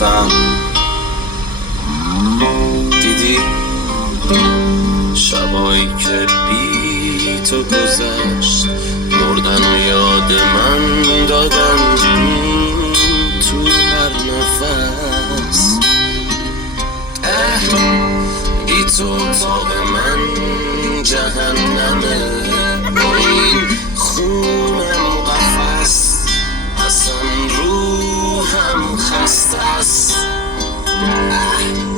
رفتم. دیدی شبایی که بی تو گذشت، مردن و یاد من دادن تو هر نفس. بی تو اتاق من جهنمه، با این خونم قفس، اصلا روحم خسته است.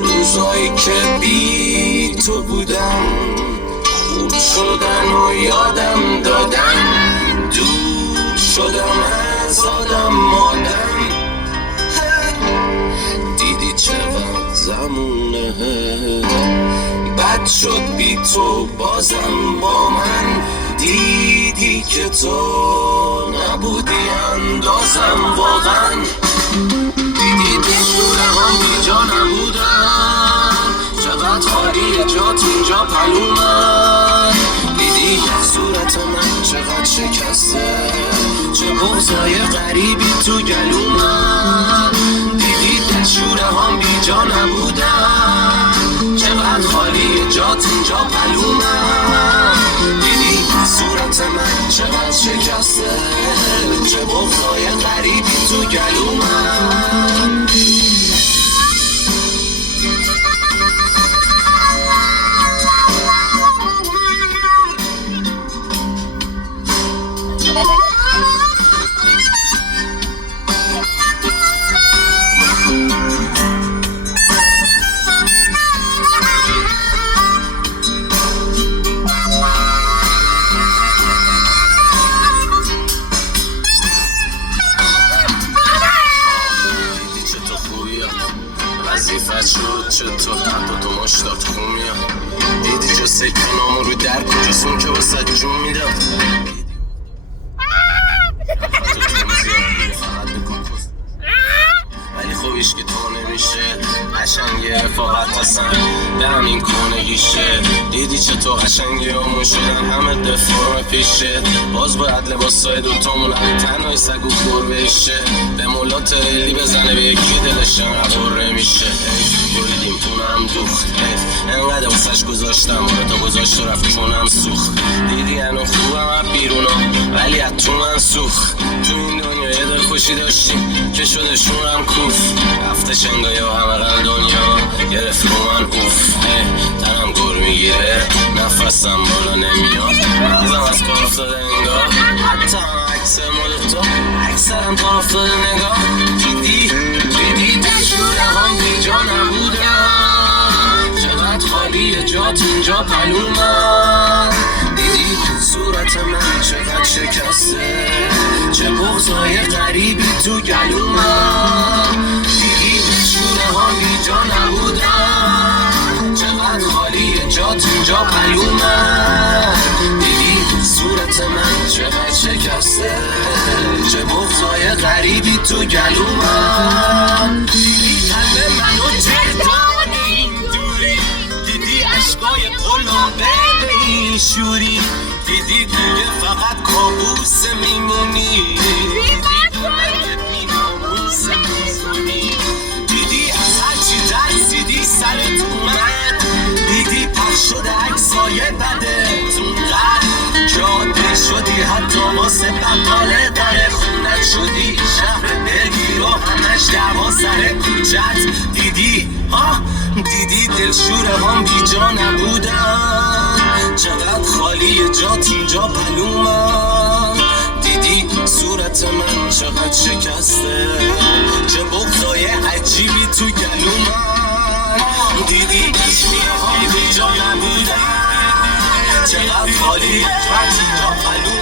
روزایی که بی تو بودم خورد شدن و یادم دادن، دور شدم از آدم آدم. دیدی چقدر زمونه بد شد بی تو بازم با من. دیدی که تو نبودی اندازم واقعا. دیدی دشوره هم بی جا نبودن، چقدر خالی جات اینجا پلومن. دیدی صورت من چقدر شکسته، چه بغضای غریبی تو گلومن. دیدی دشوره هم بی جا نبودن، چقدر خالی جات اینجا پلومن. دیدی صورت من چقدر شکسته، چه بغضای غریبی تو گلومن. وظیفت شد چطور حتی تو مشتاق خون میاد. دیدی جا سکه نامو رو در کجاست اون که واسه جون میداد. تو جون زیاد فقط بکن کس، ولی خب ایش که تو نمیشه قشنگی رفاقت هستن به همین کنگیشه. دیدی چطور قشنگی همون شدن همه دفرم پیشه. باز باید لباسای دوتامون تنهای سگ و خور بشه. به مولات ریلی بزنه به یکی دلش انقدر نمیشه. بریدیم پونم دوخت، انقدر واسش گذاشتم تا گذاشت و رفت چونم سوخت. دیدی انو خوبم هم بیرونا ولی از تو من سوخت. تو این دنیا یه دل خوشی داشتیم که شده شونم کوف. رفته شنگای ها همه قل دنیا گرفت رو من اوف. تنم گر میگیره نفسم بالا نمیاد، مغزم از کار افتاده انگار. حتی هم عکس مال تو اکثرم کار افتاده نگاه. دیدی دشوره هم بی جا نبودن، چقدر خالی جات اینجا پلومن. دیدی صورت من چقدر شکسته، چه بغضای غریبی تو گلومن. دیدی دشوره هم بی جا نبودن، چقدر خالی جات اینجا پلومن. دیدی صورت من چقدر شکسته، چه بغضای غریبی تو گلومن. دیدی قلب منو جدان این دوری، دیدی عشقای قلابه به این شوری. دیدی دیگه فقط کابوس میمونی، دیدی از هرچی ترسیدی سرت اومد. دیدی پخش شده عکسای بدت اونقدر جاده شدی، حتی واسه بقاله در خونت شدی شهر دلگیر و همش دعوا سر کوچت. دیدی دلشوره هم بی جا نبودن، چقدر خالی جات اینجا پلومن. دیدی صورت من چقدر شکسته، چه بغضای عجیبی تو گلومن. دیدی دلشوره هم بی جا نبودن، چقدر خالی جات اینجا پلومن.